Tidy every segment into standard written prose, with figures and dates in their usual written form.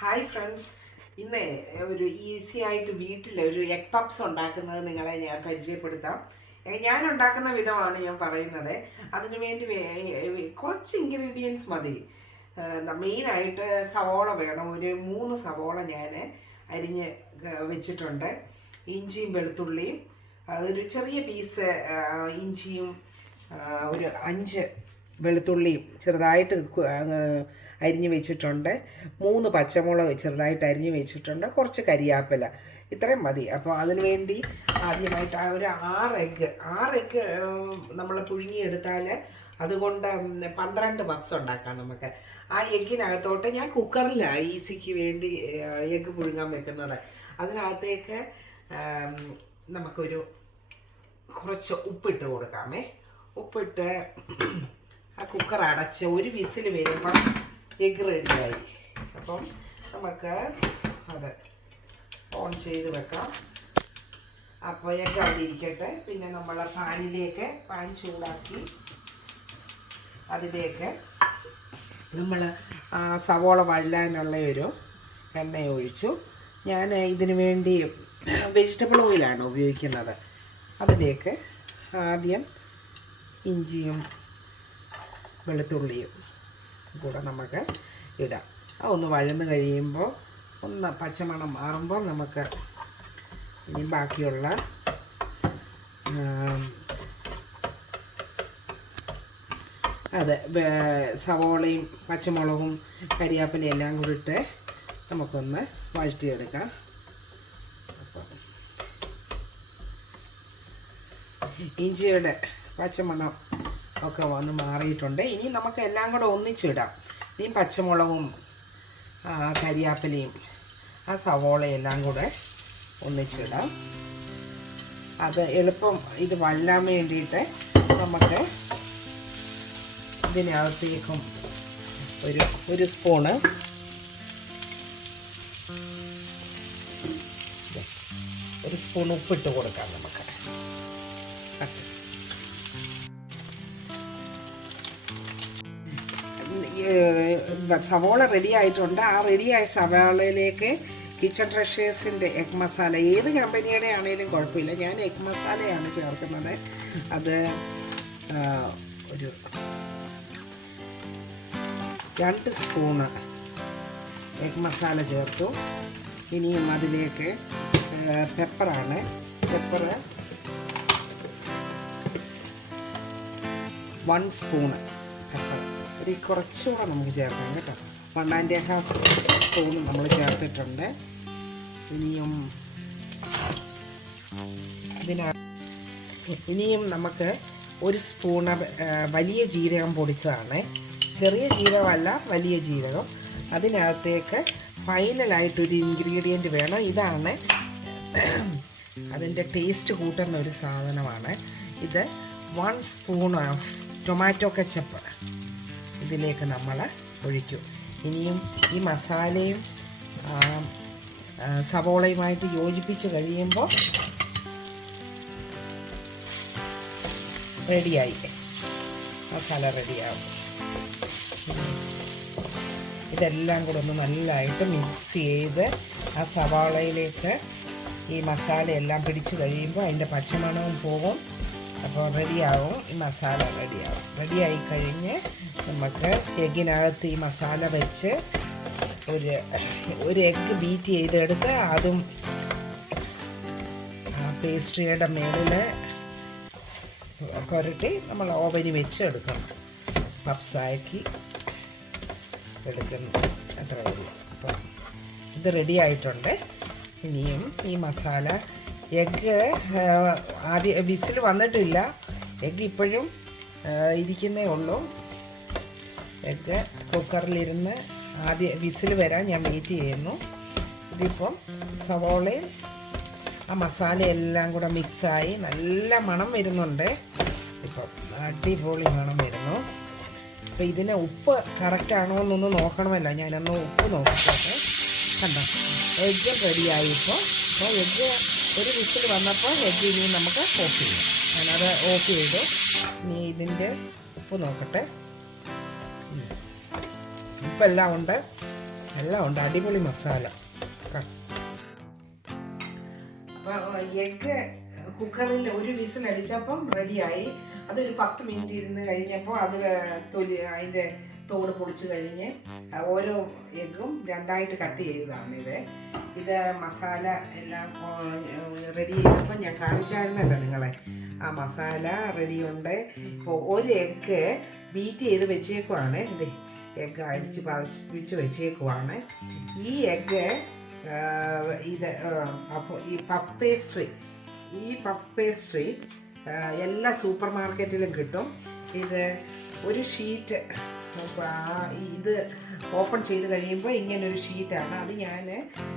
Hi friends, ഇന്ന് ഒരു easy ആയിട്ട് വീട്ടിൽ ഒരു എഗ് പപ്സ് ഉണ്ടാക്കുന്നത് നിങ്ങളെ ഞാൻ പരിചയപ്പെടുത്താം. ഞാൻ ഉണ്ടാക്കുന്ന വിധമാണ് ഞാൻ പറയുന്നത്. അതിനുവേണ്ടി കുറച്ച് ഇൻഗ്രീഡിയൻസ് മതി. മെയിനായിട്ട് സവോള വേണം. ഒരു 3 സവോള ഞാൻ അരിഞ്ഞ് വെച്ചിട്ടുണ്ട്. ഇഞ്ചിയും വെളുത്തുള്ളിയും, അതൊരു ചെറിയ പീസ് ഇഞ്ചിയും, ഒരു 5 വെളുത്തുള്ളിയും ചെറുതായിട്ട് അരിഞ്ഞു വെച്ചിട്ടുണ്ട്. 3 പച്ചമുളക് ചെറുതായിട്ട് അരിഞ്ഞു വെച്ചിട്ടുണ്ട്. കുറച്ച് കരിയാപ്പില, ഇത്രയും മതി. അപ്പോൾ അതിനു വേണ്ടി ആദ്യമായിട്ട് ഒരു 6 എഗ്ഗ് നമ്മൾ പുഴുങ്ങിയെടുത്താൽ അതുകൊണ്ട് 12 പപ്സ് ഉണ്ടാക്കാം നമുക്ക്. ആ എഗ്ഗിനകത്തോട്ട് ഞാൻ കുക്കറിലാണ് ഈസിക്ക് വേണ്ടി എഗ്ഗ് പുഴുങ്ങാൻ വെക്കുന്നത്. അതിനകത്തേക്ക് നമുക്കൊരു കുറച്ച് ഉപ്പിട്ട് കൊടുക്കാമേ. ഉപ്പിട്ട് ആ കുക്കർ അടച്ച് ഒരു വിസിൽ വരുമ്പം എഗ്ഗ് റെഡിയായി. അപ്പം നമുക്ക് അത് ഓൺ ചെയ്ത് വെക്കാം. അപ്പോൾ എഗ്ഗ് അവിടെ ഇരിക്കട്ടെ. പിന്നെ നമ്മൾ പാൻ ചൂടാക്കി അതിലേക്ക് നമ്മൾ സവോള വഴലാനുള്ള ഒരു എണ്ണ ഒഴിച്ചു. ഞാൻ ഇതിനു വേണ്ടി വെജിറ്റബിൾ ഓയിലാണ് ഉപയോഗിക്കുന്നത്. അതിലേക്ക് ആദ്യം ഇഞ്ചിയും വെളുത്തുള്ളിയും കൂടെ നമുക്ക് ഇടാം. ഒന്ന് വഴന്ന് കഴിയുമ്പോൾ ഒന്ന് പച്ചമണം മാറുമ്പോൾ നമുക്ക് ഇനി ബാക്കിയുള്ള സവോളയും പച്ചമുളകും കരിയാപ്പിലയും എല്ലാം കൂടി ഇട്ട് നമുക്കൊന്ന് വഴറ്റിയെടുക്കാം. അപ്പം ഇഞ്ചിയുടെ പച്ചമണം ഒക്കെ വന്ന് മാറിയിട്ടുണ്ട്. ഇനി നമുക്ക് എല്ലാം കൂടെ ഒന്നിച്ചിടാം. ഇനിയും പച്ചമുളകും കരിയാപ്പിലയും ആ സവോളയെല്ലാം കൂടെ ഒന്നിച്ചിടാം. അത് എളുപ്പം ഇത് വഴലാൻ വേണ്ടിയിട്ട് നമുക്ക് ഇതിനകത്തേക്കും ഒരു സ്പൂണ് ഉപ്പിട്ട് കൊടുക്കാം നമുക്ക്. സവോള റെഡി ആയിട്ടുണ്ട്. ആ റെഡിയായ സവാളയിലേക്ക് കിച്ചൺ ട്രഷേഴ്സിൻ്റെ എഗ് മസാല, ഏത് കമ്പനിയുടെ ആണെങ്കിലും കുഴപ്പമില്ല, ഞാൻ എഗ് മസാലയാണ് ചേർക്കുന്നത്. അത് ഒരു 2 സ്പൂണ് എഗ് മസാല ചേർത്തു. ഇനിയും അതിലേക്ക് പെപ്പറാണ്. Pepper 1 spoon pepper. ഒരു കുറച്ചുകൂടെ നമുക്ക് ചേർക്കാം കേട്ടോ. 1½ സ്പൂൺ നമ്മൾ ചേർത്തിട്ടുണ്ട്. ഇനിയും നമുക്ക് 1 സ്പൂണ് വലിയ ജീരകം പൊടിച്ചതാണ്. ചെറിയ ജീരകമല്ല, വലിയ ജീരകം. അതിനകത്തേക്ക് ഫൈനലായിട്ടൊരു ഇൻഗ്രീഡിയൻറ്റ് വേണം. ഇതാണ് അതിൻ്റെ ടേസ്റ്റ് കൂട്ടുന്ന ഒരു സാധനമാണ്. ഇത് 1 സ്പൂൺ ടൊമാറ്റോ കെച്ചപ്പ് ഇതിലേക്ക് നമ്മൾ ഒഴിക്കും. ഇനിയും ഈ മസാലയും സവോളയുമായിട്ട് യോജിപ്പിച്ച് കഴിയുമ്പോൾ റെഡിയായി, മസാല റെഡിയാകും. ഇതെല്ലാം കൂടെ ഒന്ന് നല്ലതായിട്ട് മിക്സ് ചെയ്ത് ആ സവാളയിലേക്ക് ഈ മസാല എല്ലാം പിടിച്ച് കഴിയുമ്പോൾ അതിൻ്റെ പച്ചമണവും പോകും. അപ്പോൾ റെഡിയാവും, ഈ മസാല റെഡിയാവും. റെഡിയായി കഴിഞ്ഞ് നമുക്ക് എഗ്ഗിനകത്ത് ഈ മസാല വെച്ച് ഒരു എഗ്ഗ് ബീറ്റ് ചെയ്തെടുത്ത് അതും പേസ്ട്രിയുടെ മേളിൽ പുരട്ടി നമ്മൾ ഓവനിൽ വെച്ച് എടുക്കണം. പപ്സാക്കി എടുക്കുന്നു. അത്ര മതി. അപ്പം ഇത് റെഡി ആയിട്ടുണ്ട്. ഇനിയും ഈ മസാല എഗ്ഗ് ആദ്യം വിസിൽ വന്നിട്ടില്ല. എഗ്ഗ് ഇപ്പോഴും ഇരിക്കുന്നേ ഉള്ളൂ. എഗ്ഗ് കുക്കറിലിരുന്ന് ആദ്യം വിസിൽ വരാൻ ഞാൻ വെയിറ്റ് ചെയ്യുന്നു. ഇതിപ്പം സവോളയും ആ മസാലയെല്ലാം കൂടെ മിക്സായി നല്ല മണം വരുന്നുണ്ട്. ഇപ്പം അടിപൊളി മണം വരുന്നു. അപ്പോൾ ഇതിന് ഉപ്പ് കറക്റ്റാണോ എന്നൊന്ന് നോക്കണമല്ലോ. ഞാനൊന്ന് ഉപ്പ് നോക്കിക്കോട്ടെ. കണ്ടോ, എഗ്ഗ് റെഡിയായിപ്പോൾ. അപ്പോൾ എഗ്ഗ് ഒരു വിസിൽ വന്നപ്പോൾ എഗ്ഗ് ഇനി നമുക്ക് ഓഫ് ചെയ്യാം. ഞാനത് ഓഫ് ചെയ്തു. ഇനി ഇതിൻ്റെ ഉപ്പ് നോക്കട്ടെ. ഉപ്പെല്ലാം ഉണ്ട്. എല്ലാം ഉണ്ട്, അടിപൊളി മസാല. അപ്പോൾ എഗ്ഗ് കുക്കറിൽ ഒരു വിസിൽ അടിച്ചപ്പം റെഡിയായി. അതൊരു 10 മിനിറ്റ് ഇരുന്ന് കഴിഞ്ഞപ്പോൾ അത് അതിൻ്റെ തോട് പൊളിച്ച് കഴിഞ്ഞ് ഓരോ എഗ്ഗും 2ആയിട്ട് കട്ട് ചെയ്തതാണ് ഇത് മസാല എല്ലാം റെഡി ചെയ്തപ്പോൾ ഞാൻ കാണിച്ചായിരുന്നല്ലോ നിങ്ങളെ. ആ മസാല റെഡിയുണ്ട്. ഇപ്പോൾ ഒരു എഗ്ഗ് ബീറ്റ് ചെയ്ത് വെച്ചേക്കുവാണ്. എഗ്ഗ് അടിച്ച് പതിപ്പിച്ച് വെച്ചേക്കുവാണ്. ഈ എഗ്ഗ് അപ്പോൾ ഈ പഫ് പേസ്ട്രി എല്ലാ സൂപ്പർ മാർക്കറ്റിലും കിട്ടും. ഇത് ഒരു ഷീറ്റ് ഇത് ഓപ്പൺ ചെയ്ത് കഴിയുമ്പോൾ ഇങ്ങനെ ഒരു ഷീറ്റാണ്. അത് ഞാൻ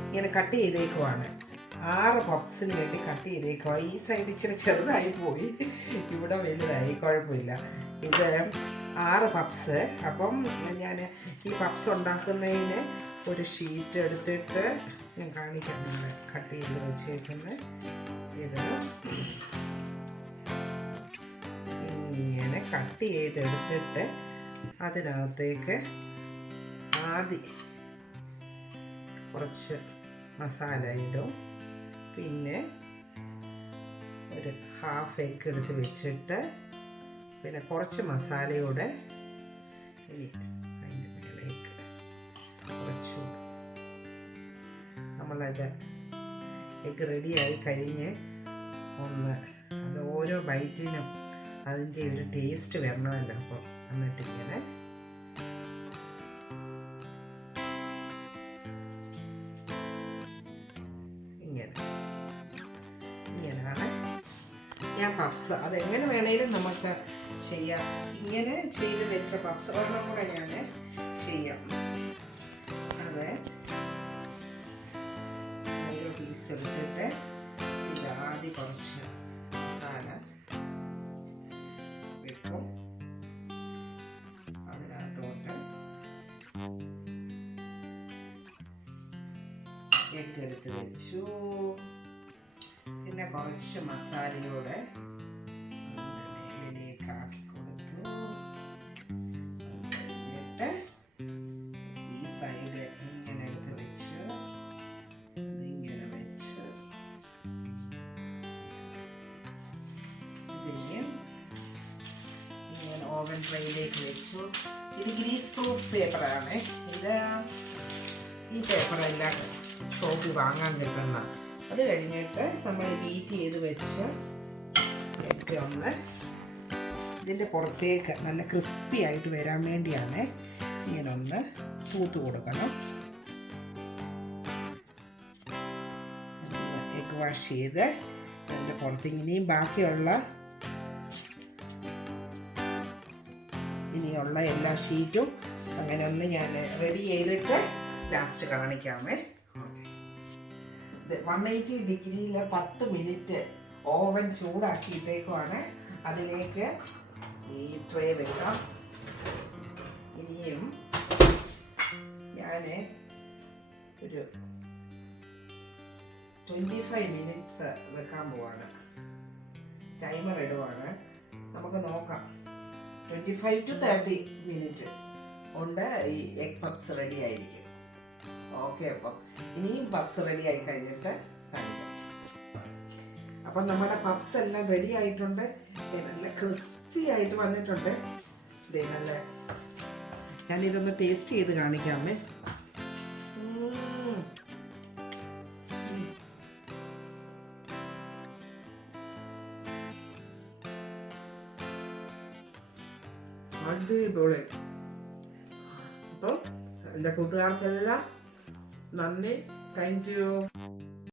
ഇങ്ങനെ കട്ട് ചെയ്തേക്കുവാണ്. 6 പപ്സിന് വേണ്ടി കട്ട് ചെയ്തേക്കുക. ഈ സൈഡ് ഇച്ചിരി ചെറുതായി പോയി, ഇവിടെ വലുതായി, കുഴപ്പമില്ല. ഇത് 6 പപ്സ്. അപ്പം ഞാൻ ഈ പപ്സ് ഉണ്ടാക്കുന്നതിന് ഒരു ഷീറ്റ് എടുത്തിട്ട് ഞാൻ കാണിക്കുന്നുണ്ട്. കട്ട് ചെയ്ത് വെച്ചേക്കുന്ന ഇത് ഇങ്ങനെ കട്ട് ചെയ്തെടുത്തിട്ട് അതിനകത്തേക്ക് ആദ്യം കുറച്ച് മസാല ഇടും. പിന്നെ ഒരു ഹാഫ് എഗ് എടുത്ത് വെച്ചിട്ട് പിന്നെ കുറച്ച് മസാലയോടെ ഇനി അതിൻ്റെ മേലേക്ക് കുറച്ചുകൂടെ നമ്മളത് എഗ് റെഡിയായി കഴിഞ്ഞ് അത് ഓരോ ബൈറ്റിനും അതിൻ്റെ ഒരു ടേസ്റ്റ് വരണമല്ലോ. അപ്പോൾ എന്നിട്ടിങ്ങനെ ഇങ്ങനെയാണ് ഞാൻ പപ്സ്. അതെങ്ങനെ വേണേലും നമുക്ക് ചെയ്യാം. ഇങ്ങനെ ചെയ്ത് വെച്ച പപ്സ് ഒരെണ്ണം കൂടെ ഞാൻ ചെയ്യാം. അത് ഓരോ പീസ് എടുത്തിട്ട് ഇത് ആദ്യം കുറച്ച് മസാല വെക്കും. അതിനകത്തോട്ട് എഗ് എടുത്ത് വെച്ചു. പിന്നെ കുറച്ച് മസാലയോടെ മേലേക്ക് ആക്കി കൊടുത്തു. കഴിഞ്ഞിട്ട് ഈ സൈഡ് ഇങ്ങനെ എടുത്ത് വെച്ച് ഇതിങ്ങനെ വെച്ച് ഇതിനെയും ഇങ്ങനെ ഓവൻ ട്രേയിലേക്ക് വെച്ചു. ഇത് ഗ്രീസ് പ്രൂഫ് പേപ്പറാണ്. ഈ പേപ്പറെല്ലാം ഷോപ്പിൽ വാങ്ങാൻ കിട്ടുന്ന. അത് കഴിഞ്ഞിട്ട് നമ്മൾ ബീറ്റ് ചെയ്ത് വെച്ച് എഗ്ഗ് ഒന്ന് ഇതിൻ്റെ പുറത്തേക്ക് നല്ല ക്രിസ്പി ആയിട്ട് വരാൻ വേണ്ടിയാണ് ഇങ്ങനെ ഒന്ന് തൂത്ത് കൊടുക്കണം. എഗ്ഗ് വാഷ് ചെയ്ത് അതിൻ്റെ പുറത്ത് ഇനിയും ബാക്കിയുള്ള എല്ലാ ഷീറ്റും അങ്ങനെ ഒന്ന് ഞാൻ റെഡി ചെയ്തിട്ട് ലാസ്റ്റ് കാണിക്കാമേ. 180 ഡിഗ്രിയിൽ 10 മിനിറ്റ് ഓവൻ ചൂടാക്കിയിട്ടേക്കുവാണ്. അതിലേക്ക് ഈ ട്രേ വെക്കാം. ഇനിയും ഞാൻ ഒരു 25 മിനിറ്റ്സ് വെക്കാൻ പോവാണ്. ടൈമർ ഇടുവാണ്. നമുക്ക് നോക്കാം. 25 to 30 മിനിറ്റ് കൊണ്ട് ഈ എഗ് പപ്സ് റെഡി ആയിരിക്കും. ഓക്കെ, അപ്പം ഇനിയും പപ്സ് റെഡി ആയി കഴിഞ്ഞിട്ട് കാണിക്കാം. അപ്പം നമ്മുടെ പപ്സ് എല്ലാം റെഡി ആയിട്ടുണ്ട്. നല്ല ക്രിസ്പി ആയിട്ട് വന്നിട്ടുണ്ട്. നല്ല ഞാനിതൊന്ന് ടേസ്റ്റ് ചെയ്ത് കാണിക്കാമേ. അടിപൊളി. അപ്പം എൻ്റെ കൂട്ടുകാർക്കെല്ലാം നന്ദി. Thank you.